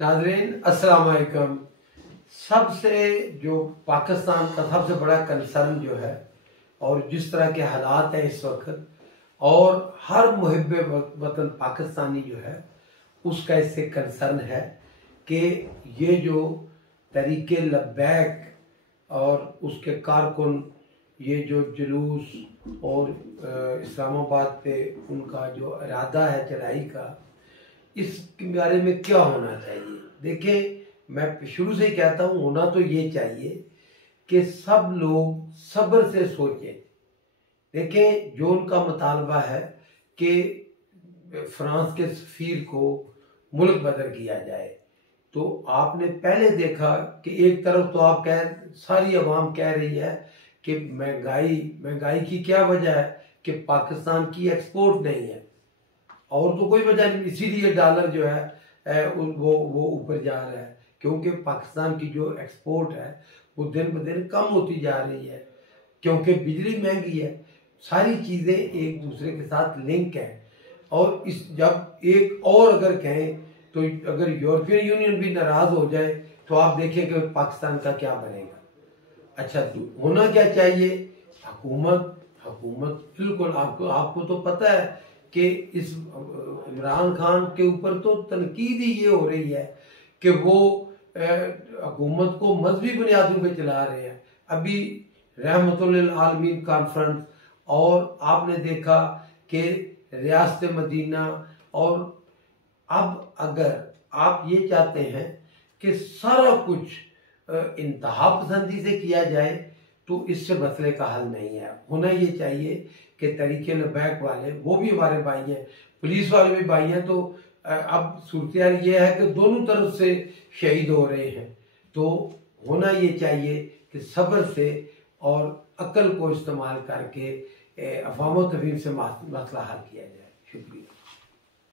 नाज़रीन अस्सलाम वालेकुम। सबसे जो पाकिस्तान का सबसे बड़ा कंसर्न जो है और जिस तरह के हालात हैं इस वक्त, और हर मुहिब वतन पाकिस्तानी जो है उसका इससे कंसर्न है कि ये जो तरीके लब्बैक और उसके कारकुन ये जो जुलूस और इस्लामाबाद पे उनका जो इरादा है चढ़ाई का, इसके बारे में क्या होना चाहिए। देखिए, मैं शुरू से ही कहता हूँ, होना तो ये चाहिए कि सब लोग सब्र से सोचें। देखें, जो उनका मुतालबा है कि फ्रांस के सफीर को मुल्क बदर किया जाए, तो आपने पहले देखा कि एक तरफ तो सारी अवाम कह रही है कि महंगाई की क्या वजह है कि पाकिस्तान की एक्सपोर्ट नहीं है, और तो कोई वजह नहीं, इसीलिए डॉलर जो है वो ऊपर जा रहा है, क्योंकि पाकिस्तान की जो एक्सपोर्ट है वो दिन ब दिन कम होती जा रही है, क्योंकि बिजली महंगी है। सारी चीज़ें एक दूसरे के साथ लिंक हैं। और इस जब एक और अगर कहें तो अगर यूरोपियन यूनियन भी नाराज़ हो जाए तो आप देखें कि पाकिस्तान का क्या बनेगा। अच्छा, होना क्या चाहिए? हुकूमत बिल्कुल, आपको तो पता है कि इस इमरान खान के ऊपर तो तनकीद ही ये हो रही है कि वो हुकूमत को मजहबी बुनियादों पे चला रहे हैं। अभी रहमतुल्लिल आलमीन कॉन्फ्रेंस, और आपने देखा कि रियासत मदीना, और अब अगर आप ये चाहते हैं कि सारा कुछ इंतहा पसंदी से किया जाए तो इससे मसले का हल नहीं है। होना ये चाहिए कि तरीके लबैक वाले, वो भी हमारे भाई हैं, पुलिस वाले भी भाई हैं, तो अब सूरत ये है कि दोनों तरफ से शहीद हो रहे हैं। तो होना ये चाहिए कि सब्र से और अक्ल को इस्तेमाल करके अफ़वाम व तफ़हीम से मसला हल किया जाए। शुक्रिया।